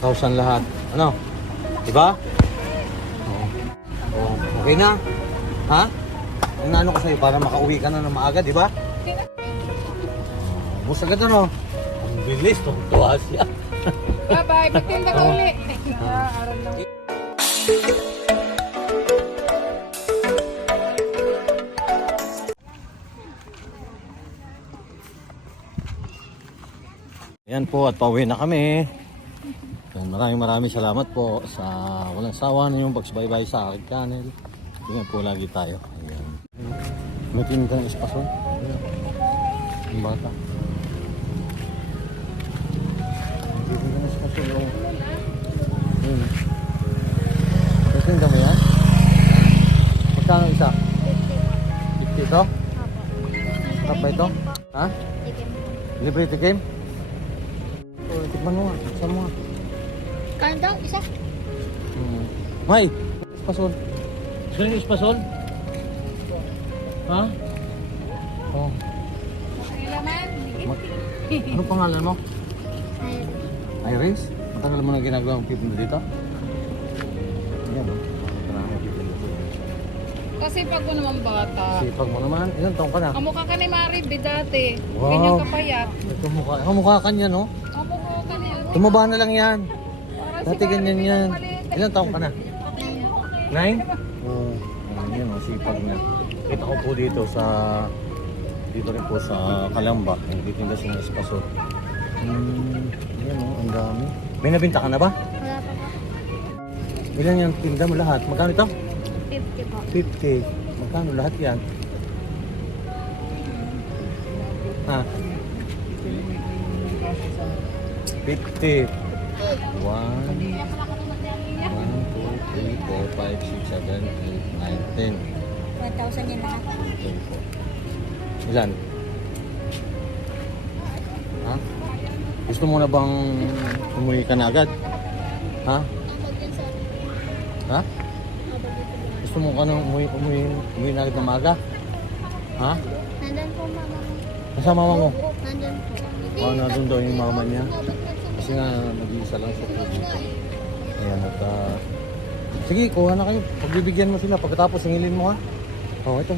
Thousand lahat. Ano? Diba? Oo. Oh, okay na? Ha? Ang ano ko sa'yo para makauwi ka na ng maaga, di ba? Bus agad ano? Ang bilis, tuwa siya. Bye-bye. Magtinda ka uli. Ah, lang. Ayan po at pauwi na kami. Ayan, maraming maraming salamat po sa walang sawa ninyong pagsubaybay sa aking channel. Tingnan po lagi tayo. Ayan. May tinta ng espasyon. Ang bata. May tinta ng espasyon. oh. Ayan. May tinta mo yan? Magkano isa? 50 ito? Tap ba ito? Ha? Libre tikim? Oh, tikman mo nga. Saan mo nga? Kain daw, isa. Hmm. May! Espasol. Gusto niyo espasol? Ha? Oh. Kailangan. Ma- ano pangalan mo? Iris? Matagal mo na ginagawa ang pipin dito? Ayan o. Dito. Kasi pag mo naman bata. Sipag mo naman. Ilan taong ka na? Kamukha ka ni Maribel dati. Wow. Ganyan kapayat. Ito mukha. Kamukha ka niya no? Kamukha ka ni Tumaba na lang yan. Dati ganyan yan. maliit. Ilan taong ka na? Nine? Oo. Oh, yun o, sipag na. Kita ko po dito sa... Dito rin po sa Kalamba. Nagtitinda siya ng espasol. Hmm, yan o, ang dami. May nabinta ka na ba? Wala pa po. Ilan yung tinda mo lahat? Magkano ito? 50 po. 50. Magkano lahat yan? Ha? 50. 1, 1, 2, 3, 4, 5, 6, 7, 8, 9, 10. 1,000 yan lahat. Ilan? Ha? Gusto mo na bang umuwi ka na agad? Ha? Ha? Gusto mo ka nang umuwi, umuwi, umuwi na agad na maaga? Ha? Nandun po mama mo. Nasa mama mo? Nandun po. Oo, nandun daw yung mama niya. Kasi nga, nag-iisa lang po dito. Ayan, at ah, sige, kuha na kayo. Pagbibigyan mo sila. Pagkatapos, singilin mo ha. Oo, ito.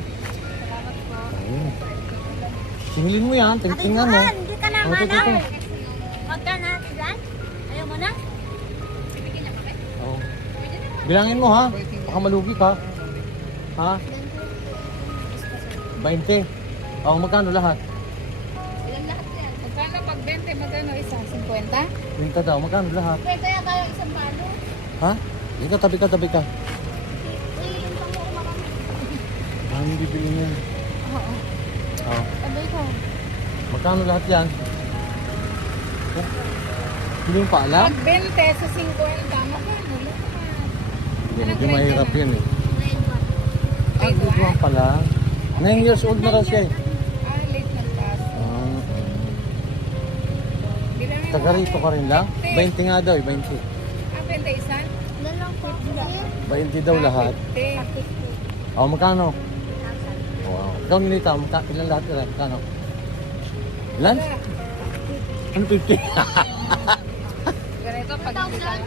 Ayun. Singilin mo yan. Tingnan mo. Hindi ka na Oh, ito, ito. Huwag ka na, Tigan. Ayaw mo na? Oo. Bilangin mo ha. Baka malugi ka. Ha? 20. Oo, magkano lahat? 20? Magkano isa? 50? 20 daw. Magkano lahat? Pwede kaya tayo isang balo. Ha? Dito, tabi ka, tabi ka. Yung pang mo yan. Oo. Oo. Sabay ko. Magkano lahat yan? Oh, Hindi mo pa alam? Pag 20 sa 50, magkano lahat? Hindi, medyo mahirap yun eh. Grade Ah, grade one pala. 9 years old na raw siya eh. Taga rito ka rin lang? 20 nga daw eh, 20. Ah, 20 isa? Doon lang po. 20 daw lahat. 50. Oh, magkano? Wow. Ikaw nilita, magka, ilan lahat ilan? Magkano? Ilan? Wala. Ano 50? Ganito pag tayo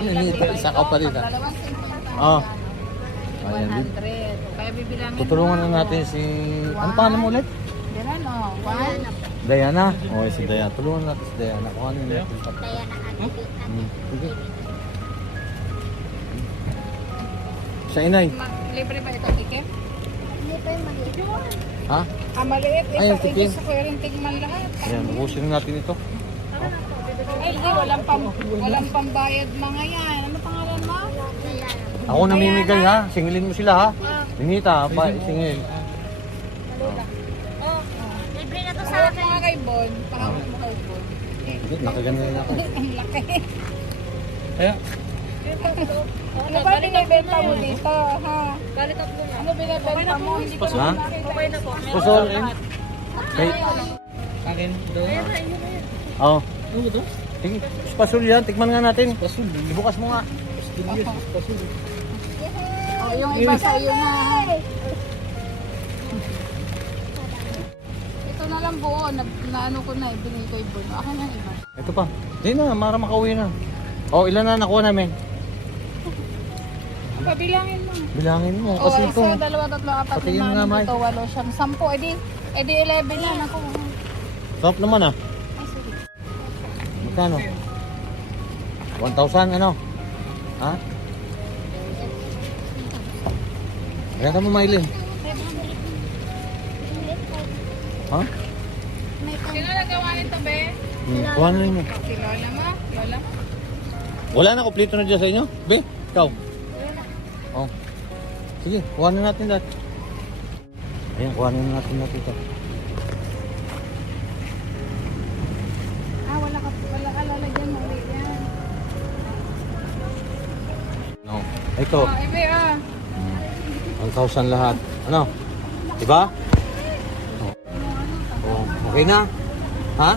Nilita, isa ka pa rin ah. Dalawang 50. Oh. Ayan, 100. Kaya bibilangin tutulungan na natin si... Ano pangalan mo ulit? Ganun, oh. One. Diana. Oh, si Diana. Tulungan natin si Diana. Kung ano yung natin sa... Kaya na ate. Hmm. Sige. Sa inay. Libre ba ito, pa yung maliit. Ha? Ah, maliit. Ito, Ay, yung tikim. gusto ko rin tigman lahat. Ayan, ubusin na natin ito. Ay, hindi, walang, pam, walang pambayad mga yan. Ano pangalan mo? Ako namimigay ha. Singilin mo sila ha. Tingita, pa, singil. Na mo nga kay Bon. Pahawak mo kay Bon. Nakaganda na ako. Ang laki. Kaya, Ano ba binibenta mo dito, ha? Ano binibenta mo? Hindi ko Ha? Okay na po. pusol. Kay, Akin daw. oh. Ano ito? Sige, spasol yan. Tikman nga natin. Spasol. Ibukas mo nga. Oh, yung iba sa iyo na. Lang buo. Nag, na ano ko na, ibigay ko yung Bon. Akin ang iba. Ito pa. Hindi na, mara makauwi na. Oh, ilan na nakuha namin? Pabilangin mo. Bilangin mo. Oh, Kasi isa, ito. dalawa, tatlo, apat, Pati yun lima, nga, May. ito, walo, siyam, sampo. Edi, edi 11 na. Naku. Sarap naman ah. Ay, sorry. Magkano? 1,000 ano? Ha? Kaya mo Maylin. Ha? Sino nagawa nito, be? Hmm, kuha na rin mo. Si Lola mo? Lola mo? Wala na, kompleto na dyan sa inyo? Be, ikaw? Oh. Sige, kuha na natin lahat. Ayan, kuha na natin natin ito. Ah, wala ka, wala ka lalagyan mo. Wait, yan. No. Ito, Ah, ibe, ah. 1,000 lahat. Ano? Diba? Oh. Oh, okay na? Ha?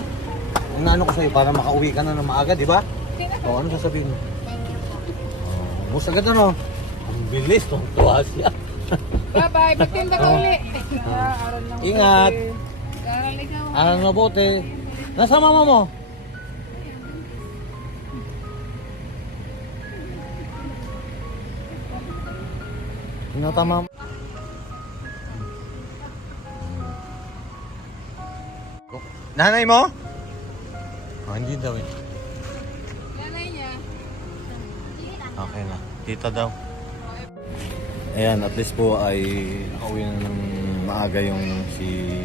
Ang naano ko sa'yo para makauwi ka na ng maaga, di ba? O, ano sasabihin mo? Oh, Bus agad ano? Ang bilis, tuwa siya. Bye-bye. Magtinda ka uli. Ah, aral lang. Ingat. kasi. Aral ikaw. Ano mabuti? Nasa mama mo? Tinatama mo? Nanay mo? Oh, hindi daw eh. Nanay niya. Okay na. Tita daw. Ayan, at least po ay nakauwi na ng maaga yung si